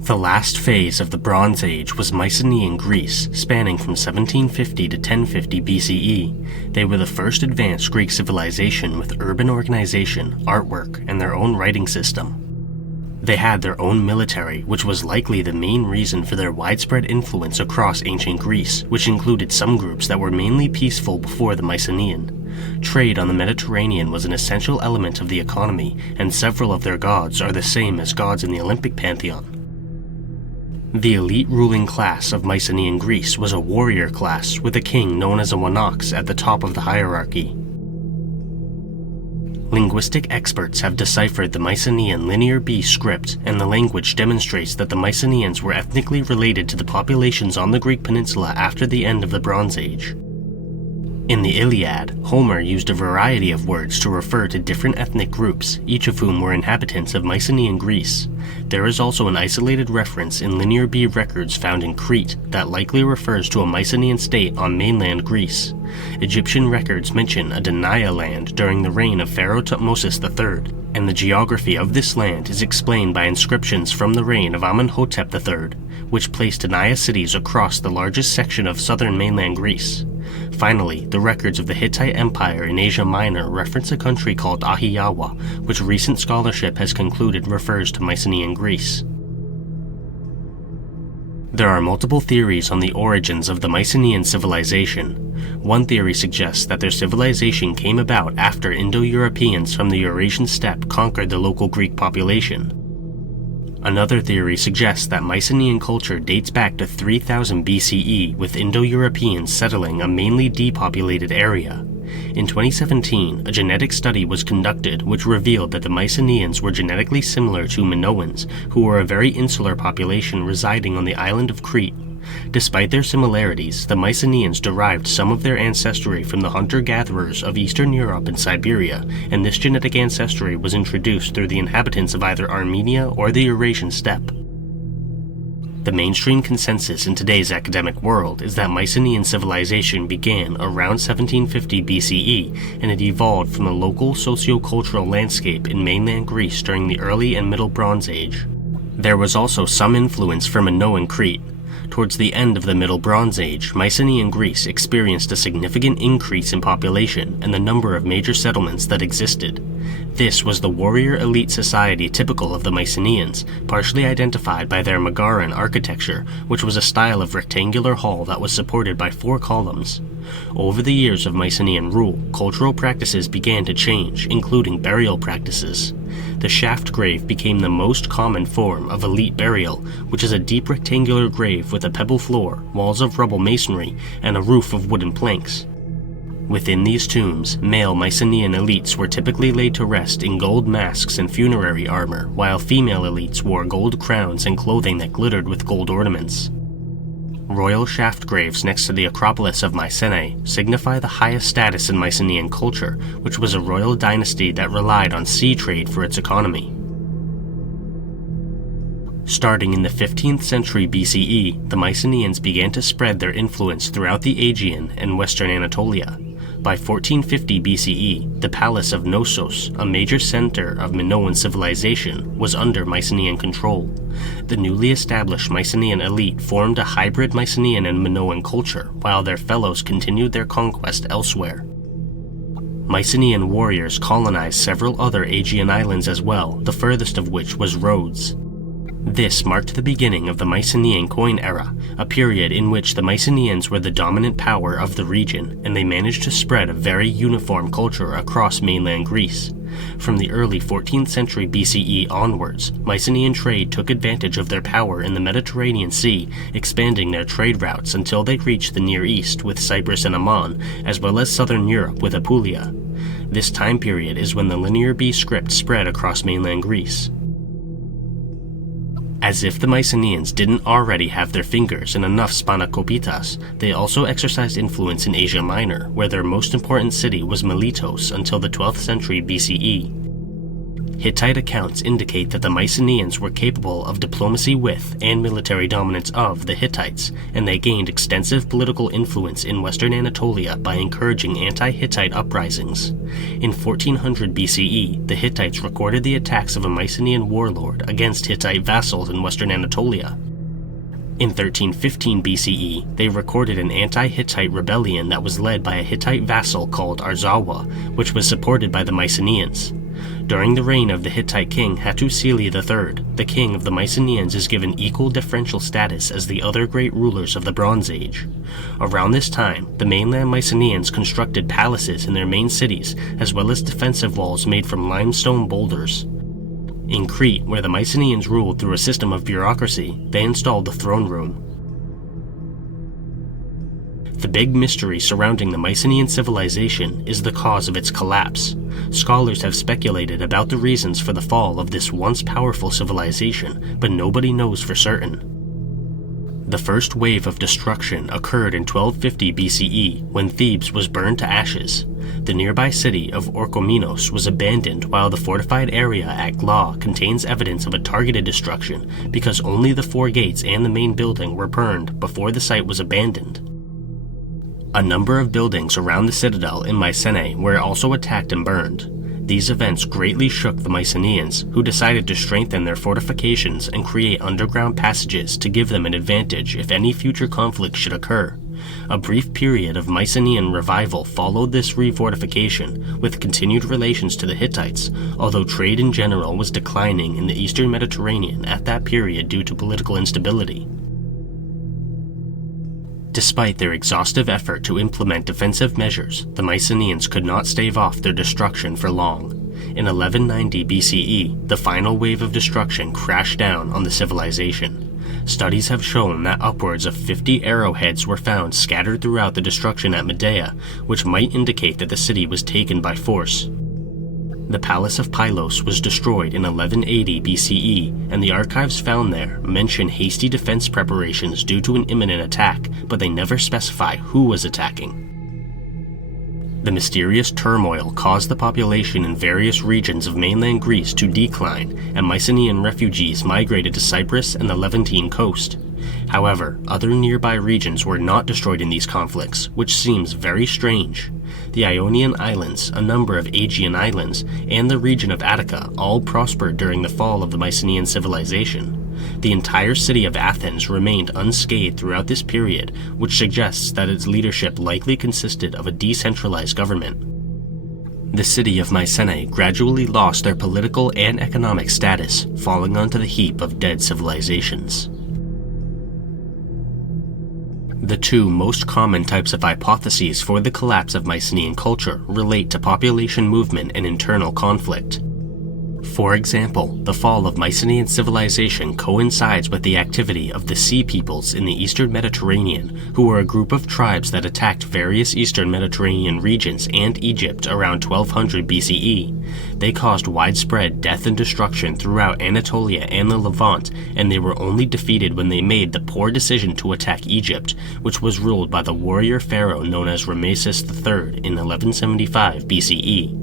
The last phase of the Bronze Age was Mycenaean Greece, spanning from 1750 to 1050 BCE. They were the first advanced Greek civilization with urban organization, artwork, and their own writing system. They had their own military, which was likely the main reason for their widespread influence across ancient Greece, which included some groups that were mainly peaceful before the Mycenaean. Trade on the Mediterranean was an essential element of the economy, and several of their gods are the same as gods in the Olympic pantheon. The elite ruling class of Mycenaean Greece was a warrior class with a king known as a monarch at the top of the hierarchy. Linguistic experts have deciphered the Mycenaean Linear B script, and the language demonstrates that the Mycenaeans were ethnically related to the populations on the Greek peninsula after the end of the Bronze Age. In the Iliad, Homer used a variety of words to refer to different ethnic groups, each of whom were inhabitants of Mycenaean Greece. There is also an isolated reference in Linear B records found in Crete that likely refers to a Mycenaean state on mainland Greece. Egyptian records mention a Denia land during the reign of Pharaoh Thutmose III, and the geography of this land is explained by inscriptions from the reign of Amenhotep III, which placed Denia cities across the largest section of southern mainland Greece. Finally, the records of the Hittite Empire in Asia Minor reference a country called Ahiyawa, which recent scholarship has concluded refers to Mycenaean Greece. There are multiple theories on the origins of the Mycenaean civilization. One theory suggests that their civilization came about after Indo-Europeans from the Eurasian steppe conquered the local Greek population. Another theory suggests that Mycenaean culture dates back to 3000 BCE, with Indo-Europeans settling a mainly depopulated area. In 2017, a genetic study was conducted which revealed that the Mycenaeans were genetically similar to Minoans, who were a very insular population residing on the island of Crete. Despite their similarities, the Mycenaeans derived some of their ancestry from the hunter-gatherers of Eastern Europe and Siberia, and this genetic ancestry was introduced through the inhabitants of either Armenia or the Eurasian steppe. The mainstream consensus in today's academic world is that Mycenaean civilization began around 1750 BCE, and it evolved from the local socio-cultural landscape in mainland Greece during the early and middle Bronze Age. There was also some influence from Minoan Crete. Towards the end of the Middle Bronze Age, Mycenaean Greece experienced a significant increase in population and the number of major settlements that existed. This was the warrior elite society typical of the Mycenaeans, partially identified by their Megaran architecture, which was a style of rectangular hall that was supported by 4 columns. Over the years of Mycenaean rule, cultural practices began to change, including burial practices. The shaft grave became the most common form of elite burial, which is a deep rectangular grave with a pebble floor, walls of rubble masonry, and a roof of wooden planks. Within these tombs, male Mycenaean elites were typically laid to rest in gold masks and funerary armor, while female elites wore gold crowns and clothing that glittered with gold ornaments. Royal shaft graves next to the Acropolis of Mycenae signify the highest status in Mycenaean culture, which was a royal dynasty that relied on sea trade for its economy. Starting in the 15th century BCE, the Mycenaeans began to spread their influence throughout the Aegean and western Anatolia. By 1450 BCE, the palace of Knossos, a major center of Minoan civilization, was under Mycenaean control. The newly established Mycenaean elite formed a hybrid Mycenaean and Minoan culture, while their fellows continued their conquest elsewhere. Mycenaean warriors colonized several other Aegean islands as well, the furthest of which was Rhodes. This marked the beginning of the Mycenaean coin era, a period in which the Mycenaeans were the dominant power of the region, and they managed to spread a very uniform culture across mainland Greece. From the early 14th century BCE onwards, Mycenaean trade took advantage of their power in the Mediterranean Sea, expanding their trade routes until they reached the Near East with Cyprus and Aman, as well as southern Europe with Apulia. This time period is when the Linear B script spread across mainland Greece. As if the Mycenaeans didn't already have their fingers in enough spanakopeitas, they also exercised influence in Asia Minor, where their most important city was Miletos until the 12th century BCE. Hittite accounts indicate that the Mycenaeans were capable of diplomacy with and military dominance of the Hittites, and they gained extensive political influence in western Anatolia by encouraging anti-Hittite uprisings. In 1400 BCE, the Hittites recorded the attacks of a Mycenaean warlord against Hittite vassals in western Anatolia. In 1315 BCE, they recorded an anti-Hittite rebellion that was led by a Hittite vassal called Arzawa, which was supported by the Mycenaeans. During the reign of the Hittite king Hattusili III, the king of the Mycenaeans is given equal differential status as the other great rulers of the Bronze Age. Around this time, the mainland Mycenaeans constructed palaces in their main cities, as well as defensive walls made from limestone boulders. In Crete, where the Mycenaeans ruled through a system of bureaucracy, they installed the throne room. The big mystery surrounding the Mycenaean civilization is the cause of its collapse. Scholars have speculated about the reasons for the fall of this once powerful civilization, but nobody knows for certain. The first wave of destruction occurred in 1250 BCE when Thebes was burned to ashes. The nearby city of Orchomenos was abandoned, while the fortified area at Gla contains evidence of a targeted destruction because only the 4 gates and the main building were burned before the site was abandoned. A number of buildings around the citadel in Mycenae were also attacked and burned. These events greatly shook the Mycenaeans, who decided to strengthen their fortifications and create underground passages to give them an advantage if any future conflict should occur. A brief period of Mycenaean revival followed this refortification, with continued relations to the Hittites, although trade in general was declining in the eastern Mediterranean at that period due to political instability. Despite their exhaustive effort to implement defensive measures, the Mycenaeans could not stave off their destruction for long. In 1190 BCE, the final wave of destruction crashed down on the civilization. Studies have shown that upwards of 50 arrowheads were found scattered throughout the destruction at Medea, which might indicate that the city was taken by force. The Palace of Pylos was destroyed in 1180 BCE, and the archives found there mention hasty defense preparations due to an imminent attack, but they never specify who was attacking. The mysterious turmoil caused the population in various regions of mainland Greece to decline, and Mycenaean refugees migrated to Cyprus and the Levantine coast. However, other nearby regions were not destroyed in these conflicts, which seems very strange. The Ionian Islands, a number of Aegean islands, and the region of Attica all prospered during the fall of the Mycenaean civilization. The entire city of Athens remained unscathed throughout this period, which suggests that its leadership likely consisted of a decentralized government. The city of Mycenae gradually lost their political and economic status, falling onto the heap of dead civilizations. The two most common types of hypotheses for the collapse of Mycenaean culture relate to population movement and internal conflict. For example, the fall of Mycenaean civilization coincides with the activity of the Sea Peoples in the eastern Mediterranean, who were a group of tribes that attacked various eastern Mediterranean regions and Egypt around 1200 BCE. They caused widespread death and destruction throughout Anatolia and the Levant, and they were only defeated when they made the poor decision to attack Egypt, which was ruled by the warrior pharaoh known as Ramesses III in 1175 BCE.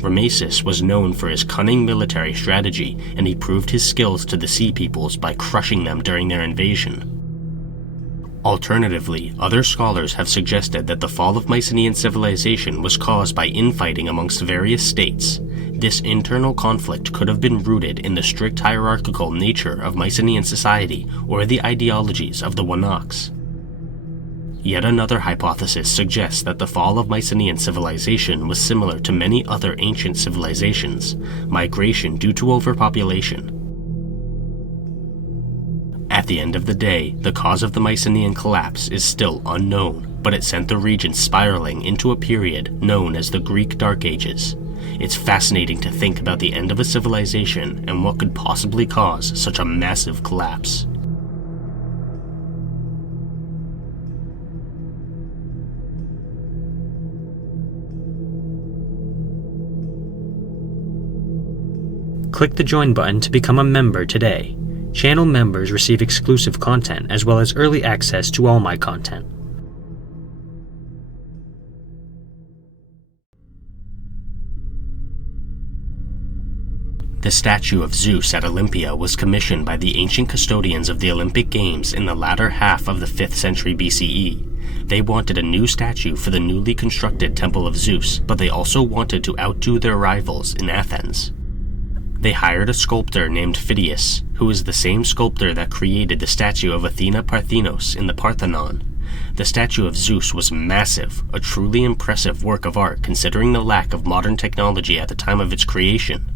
Ramesses was known for his cunning military strategy, and he proved his skills to the Sea Peoples by crushing them during their invasion. Alternatively, other scholars have suggested that the fall of Mycenaean civilization was caused by infighting amongst various states. This internal conflict could have been rooted in the strict hierarchical nature of Mycenaean society or the ideologies of the Wanaks. Yet another hypothesis suggests that the fall of Mycenaean civilization was similar to many other ancient civilizations: migration due to overpopulation. At the end of the day, the cause of the Mycenaean collapse is still unknown, but it sent the region spiraling into a period known as the Greek Dark Ages. It's fascinating to think about the end of a civilization and what could possibly cause such a massive collapse. Click the join button to become a member today. Channel members receive exclusive content as well as early access to all my content. The statue of Zeus at Olympia was commissioned by the ancient custodians of the Olympic Games in the latter half of the 5th century BCE. They wanted a new statue for the newly constructed Temple of Zeus, but they also wanted to outdo their rivals in Athens. They hired a sculptor named Phidias, who is the same sculptor that created the statue of Athena Parthenos in the Parthenon. The statue of Zeus was massive, a truly impressive work of art considering the lack of modern technology at the time of its creation.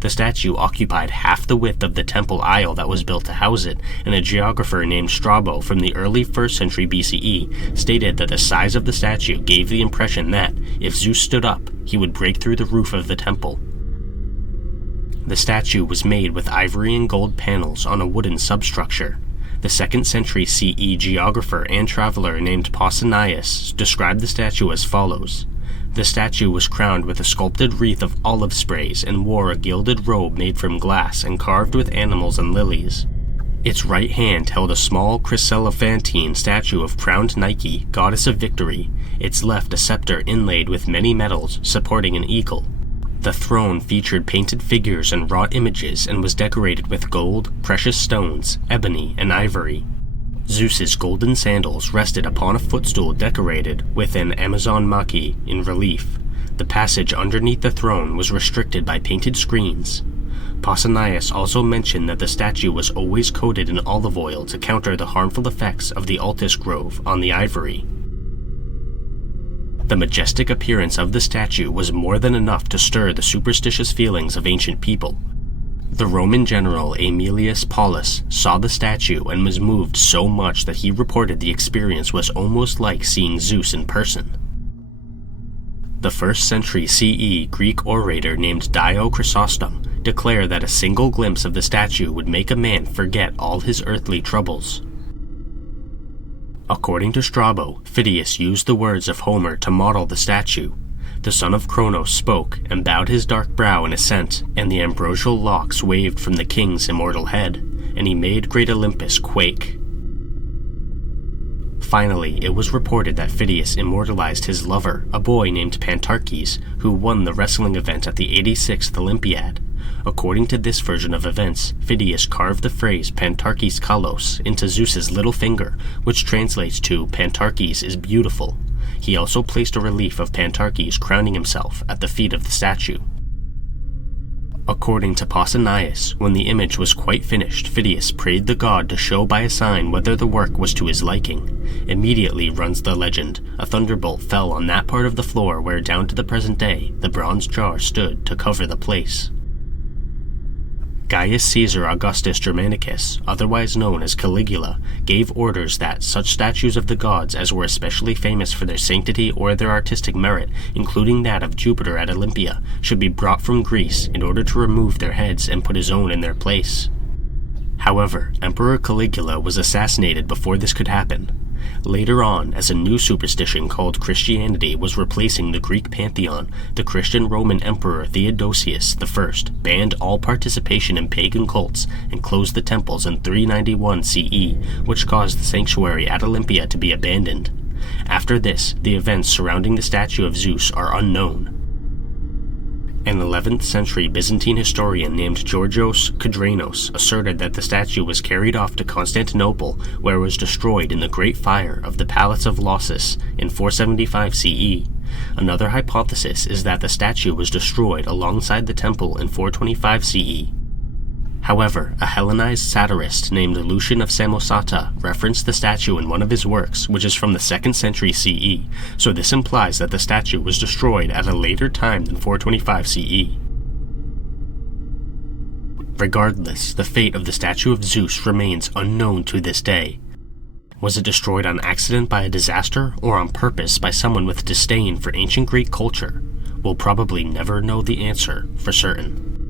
The statue occupied half the width of the temple aisle that was built to house it, and a geographer named Strabo from the early 1st century BCE stated that the size of the statue gave the impression that, if Zeus stood up, he would break through the roof of the temple. The statue was made with ivory and gold panels on a wooden substructure. The 2nd century CE geographer and traveler named Pausanias described the statue as follows. The statue was crowned with a sculpted wreath of olive sprays and wore a gilded robe made from glass and carved with animals and lilies. Its right hand held a small chryselephantine statue of crowned Nike, goddess of victory, its left a scepter inlaid with many metals supporting an eagle. The throne featured painted figures and wrought images and was decorated with gold, precious stones, ebony, and ivory. Zeus's golden sandals rested upon a footstool decorated with an Amazon maki in relief. The passage underneath the throne was restricted by painted screens. Pausanias also mentioned that the statue was always coated in olive oil to counter the harmful effects of the altus grove on the ivory. The majestic appearance of the statue was more than enough to stir the superstitious feelings of ancient people. The Roman general Aemilius Paulus saw the statue and was moved so much that he reported the experience was almost like seeing Zeus in person. The 1st century CE Greek orator named Dio Chrysostom declared that a single glimpse of the statue would make a man forget all his earthly troubles. According to Strabo, Phidias used the words of Homer to model the statue. The son of Cronos spoke and bowed his dark brow in assent, and the ambrosial locks waved from the king's immortal head, and he made great Olympus quake. Finally, it was reported that Phidias immortalized his lover, a boy named Pantarches, who won the wrestling event at the 86th Olympiad. According to this version of events, Phidias carved the phrase Pantarches kalos into Zeus's little finger, which translates to Pantarches is beautiful. He also placed a relief of Pantarches crowning himself at the feet of the statue. According to Pausanias, when the image was quite finished, Phidias prayed the god to show by a sign whether the work was to his liking. Immediately, runs the legend, a thunderbolt fell on that part of the floor where down to the present day the bronze jar stood to cover the place. Gaius Caesar Augustus Germanicus, otherwise known as Caligula, gave orders that such statues of the gods as were especially famous for their sanctity or their artistic merit, including that of Jupiter at Olympia, should be brought from Greece in order to remove their heads and put his own in their place. However, Emperor Caligula was assassinated before this could happen. Later on, as a new superstition called Christianity was replacing the Greek pantheon, the Christian Roman Emperor Theodosius I banned all participation in pagan cults and closed the temples in 391 CE, which caused the sanctuary at Olympia to be abandoned. After this, the events surrounding the statue of Zeus are unknown. An 11th century Byzantine historian named Georgios Kudranos asserted that the statue was carried off to Constantinople, where it was destroyed in the Great Fire of the Palace of Lausus in 475 CE. Another hypothesis is that the statue was destroyed alongside the temple in 425 CE. However, a Hellenized satirist named Lucian of Samosata referenced the statue in one of his works, which is from the 2nd century CE, so this implies that the statue was destroyed at a later time than 425 CE. Regardless, the fate of the statue of Zeus remains unknown to this day. Was it destroyed on accident by a disaster, or on purpose by someone with disdain for ancient Greek culture? We'll probably never know the answer for certain.